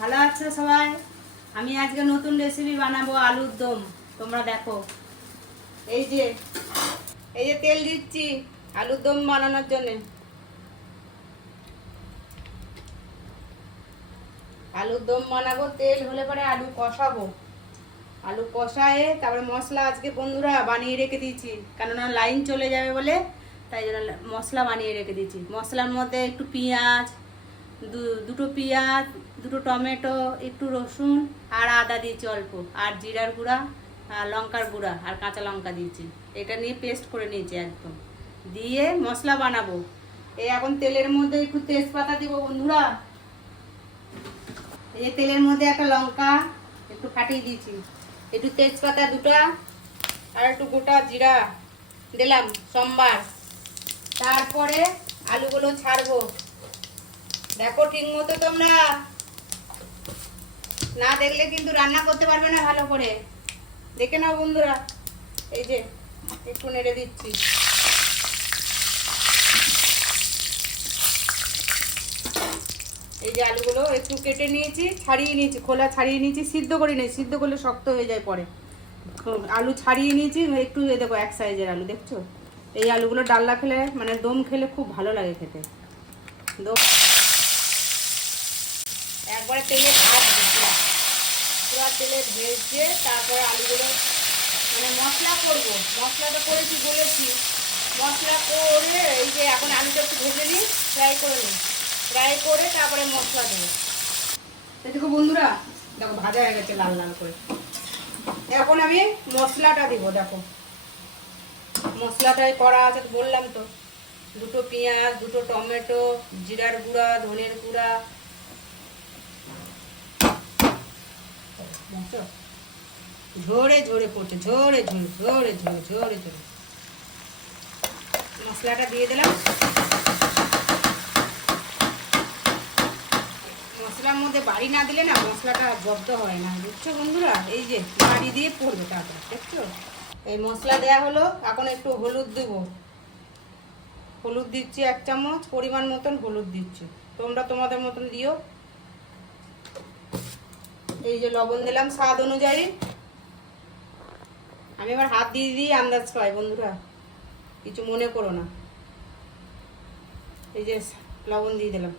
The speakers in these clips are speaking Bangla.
ভালো আছো সবাই? আমি আজকে নতুন রেসিপি বানাবো আলুর দম। তোমরা দেখো। এই যে এই যে তেল দিচ্ছি আলুর দম বানানোর জন্য। আলুর দম বানাবো, তেল হলে পরে আলু কষাবো। আলু কষায়ে তারপরে মশলা আজকে বন্ধুরা বানিয়ে রেখে দিয়েছি, কেননা লাইন চলে যাবে বলে, তাই জন্য মশলা বানিয়ে রেখে দিয়েছি। মশলার মধ্যে একটু পেঁয়াজ দুটো পেঁয়াজ, দুটো টমেটো, একটু রসুন আর আদা দিয়েছি অল্প। আর জিরার গুঁড়া, আর লঙ্কার গুঁড়া আর কাঁচা লঙ্কা দিয়েছি। এটা নিয়ে পেস্ট করে নিয়েছি একদম। দিয়ে মশলা বানাবো। এই এখন তেলের মধ্যে একটু তেজপাতা দিব বন্ধুরা। এই তেলের মধ্যে একটা লঙ্কা একটু ফাটিয়ে দিয়েছি। একটু তেজপাতা দুটা আর একটু গোটা জিরা দিলাম, সোমবার। তারপরে আলুগুলো ছাড়বো। দেখো, ঠিক মতো তোমরা না দেখলে কিন্তু রান্না করতে পারবে না ভালো করে। দেখে নাও বন্ধুরা, এই যে, একটু নেড়ে দিচ্ছি। এই যে আলুগুলো একটু কেটে নিয়েছি, ছাড়িয়ে নিয়েছি, খোলা ছাড়িয়ে নিয়েছি, সিদ্ধ করে নিয়েছি সিদ্ধ করলে শক্ত হয়ে যায় পরে। আলু ছাড়িয়ে নিয়েছি, একটু দেখো, এক সাইজের আলু, দেখছ? এই আলুগুলো ডাল্লা খেলে মানে দম খেলে খুব ভালো লাগে খেতে। দম একবারে তেলে ভাত দিচ্ছিলাম পুরো তেলে ভেজে তারপরে আলুগুলো মানে মশলা করব। মশলাটা করেছি বলেছি। মশলা করে এই যে এখন আলুটা একটু ভেজে নিই ফ্রাই করে নিই। ফ্রাই করে তারপরে মশলা দেবো। দেখো বন্ধুরা, দেখো ভাজা হয়ে গেছে লাল লাল করে। এখন আমি মশলাটা দিব, দেখো। মশলাটাই করা আছে, বললাম তো। দুটো পেঁয়াজ, দুটো টমেটো, জিরার গুঁড়া, ধনের গুঁড়া দেখছ? ঝরে ঝরে পড়ছে, ঝরে ঝরে ঝরে ঝরে ঝরে ঝরে। মশলাটা দিয়ে দিলাম। মশলার মধ্যে বাড়ি না দিলে না মশলাটা জব্দ হয় না। বুঝছ বন্ধুরা? এই যে বাড়ি দিয়ে পড়বে তারপর, দেখছ? এই মশলা দেয়া হলো, এখন একটু হলুদ দেবো। হলুদ দিচ্ছি এক চামচ, পরিমাণ মতন হলুদ দিচ্ছি। তোমরা তোমাদের মতন দিও। এই যে লবণ দিলাম, স্বাদ অনুযায়ী। আমি এবার হাত দিয়ে দিয়ে আন্দাজ পাই, বন্ধুরা। কিছু মনে করো না। এই যে লবণ দিয়ে দিলাম।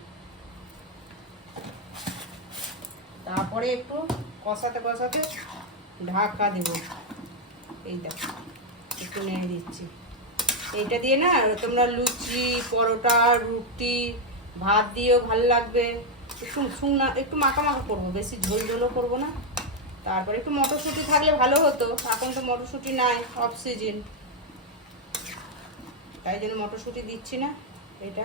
তারপরে একটু কষাতে কষাতে ঢাকা দেব। এইটা একটু নেড়ে দিচ্ছি। এইটা দিয়ে না তোমরা লুচি, পরোটা, রুটি, ভাত দিয়েও ভালো লাগবে। একটু শুকনা একটু মাখা মাখা করব, বেশি ঝোল ঝোলও করব না। তারপরে একটু মটরশুঁটি থাকলে ভালো হতো, এখন তো মটরশুঁটি নাই অফ সিজন তাই জন্য মটরশুঁটি দিচ্ছি না, এটা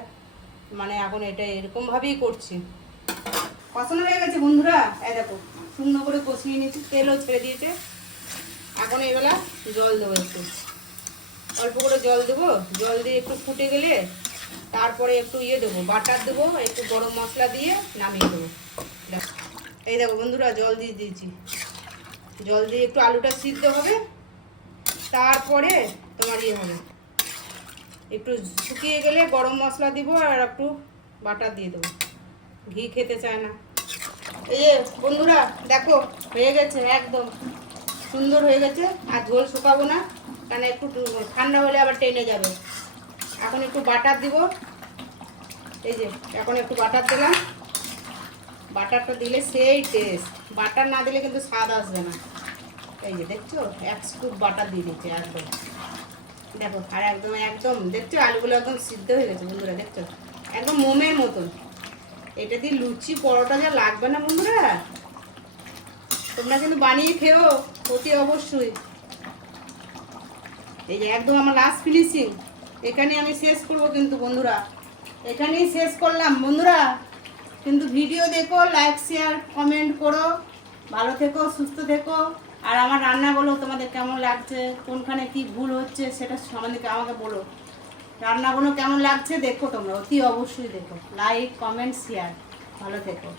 মানে এখন এটা এরকমভাবেই করছি। কষানো হয়ে গেছে বন্ধুরা? এই দেখো, শুকনো করে কষিয়ে নিয়েছি, তেলও ছেড়ে দিয়েছে। এখন এইবেলা জল দেবো একটু। অল্প করে জল দেবো, জল দিয়ে একটু ফুটে গেলে তারপরে একটু ইয়ে দেবো বাটার দেবো, একটু গরম মশলা দিয়ে নামিয়ে দেবো। এই দেখো বন্ধুরা, জল দিয়ে দিয়েছি। জল দিয়ে একটু আলুটা সিদ্ধ হবে, তারপরে তোমার ইয়ে হবে। একটু শুকিয়ে গেলে গরম মশলা দিব আর একটু বাটার দিয়ে দেবো। ঘি খেতে চায় না। এই যে বন্ধুরা, দেখো, হয়ে গেছে একদম। সুন্দর হয়ে গেছে, আর ঝোল শুকাবো না কারণ একটু ঠান্ডা হলে আবার টেনে যাবে। এখন একটু বাটার দিব। এই যে, এখন একটু বাটার দিলাম। বাটারটা দিলে সেই টেস্ট বাটার না দিলে কিন্তু স্বাদ আসবে না। এই যে, দেখছ? এক স্কুপ বাটার দিয়ে দিচ্ছে একদম। দেখো, আর একদম একদম, দেখছ? আলুগুলো একদম সিদ্ধ হয়ে গেছে, বন্ধুরা, দেখছ? একদম মোমের মতন। এটা দিয়ে লুচি, পরোটা যা লাগবে না, বন্ধুরা? তোমরা কিন্তু বানিয়ে খেও অতি অবশ্যই। এই যে, একদম আমার লাস্ট ফিনিশিং এখানে আমি শেষ করব কিন্তু বন্ধুরা। এখানেই শেষ করলাম। বন্ধুরা, কিন্তু ভিডিও দেখো লাইক শেয়ার কমেন্ট করো। ভালো থেকো, সুস্থ থেকো। আর আমার রান্না বলো, তোমাদের কেমন লাগছে? কোনখানে কি ভুল হচ্ছে, সেটা সম্বন্ধে আমাকে বলো। রান্নাগুলো কেমন লাগছে? দেখো তোমরা, অতি অবশ্যই দেখো। লাইক কমেন্ট শেয়ার ভালো থেকো।